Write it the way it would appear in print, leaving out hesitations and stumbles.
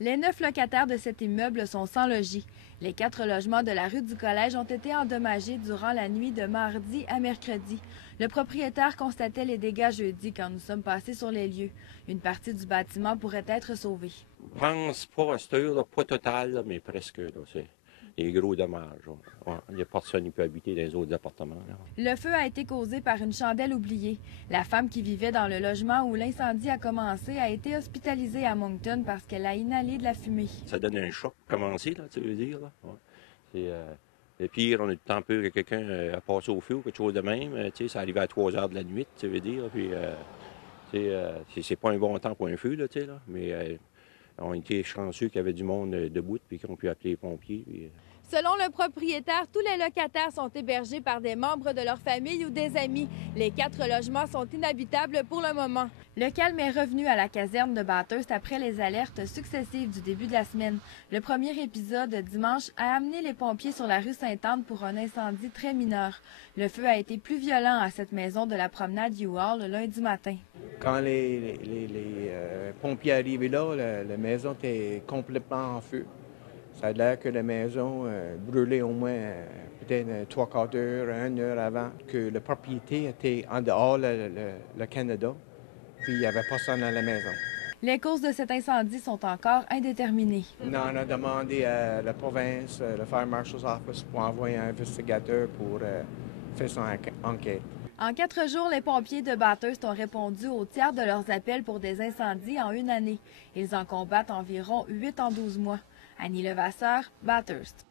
Les 9 locataires de cet immeuble sont sans logis. Les 4 logements de la rue du Collège ont été endommagés durant la nuit de mardi à mercredi. Le propriétaire constatait les dégâts jeudi quand nous sommes passés sur les lieux. Une partie du bâtiment pourrait être sauvée. Je pense pas à cette heure, là, pas total, là, mais presque. C'est des gros dommages. Ouais. Il n'y a personne qui peut habiter dans les autres appartements. Là. Le feu a été causé par une chandelle oubliée. La femme qui vivait dans le logement où l'incendie a commencé a été hospitalisée à Moncton parce qu'elle a inhalé de la fumée. Ça donne un choc commencer, là, tu veux dire. Là. Ouais. C'est le pire, on a du temps peur que quelqu'un a passé au feu ou quelque chose de même. Ça arrivait à 3 heures de la nuit, tu veux dire. Puis, c'est pas un bon temps pour un feu, là, là, mais on était chanceux qu'il y avait du monde debout puis qu'on pu appeler les pompiers. Puis, Selon le propriétaire, tous les locataires sont hébergés par des membres de leur famille ou des amis. Les 4 logements sont inhabitables pour le moment. Le calme est revenu à la caserne de Bathurst après les alertes successives du début de la semaine. Le premier épisode, dimanche, a amené les pompiers sur la rue Sainte-Anne pour un incendie très mineur. Le feu a été plus violent à cette maison de la promenade U-Hall le lundi matin. Quand les pompiers arrivaient là, la maison était complètement en feu. Ça a l'air que la maison brûlait au moins peut-être 3/4 d'heure, 1 heure avant que la propriété était en dehors le Canada, puis il n'y avait personne dans la maison. Les causes de cet incendie sont encore indéterminées. On a demandé à la province, le Fire Marshal's Office, pour envoyer un investigateur pour faire son enquête. En 4 jours, les pompiers de Bathurst ont répondu au tiers de leurs appels pour des incendies en 1 année. Ils en combattent environ 8 en 12 mois. Annie Levasseur, Bathurst.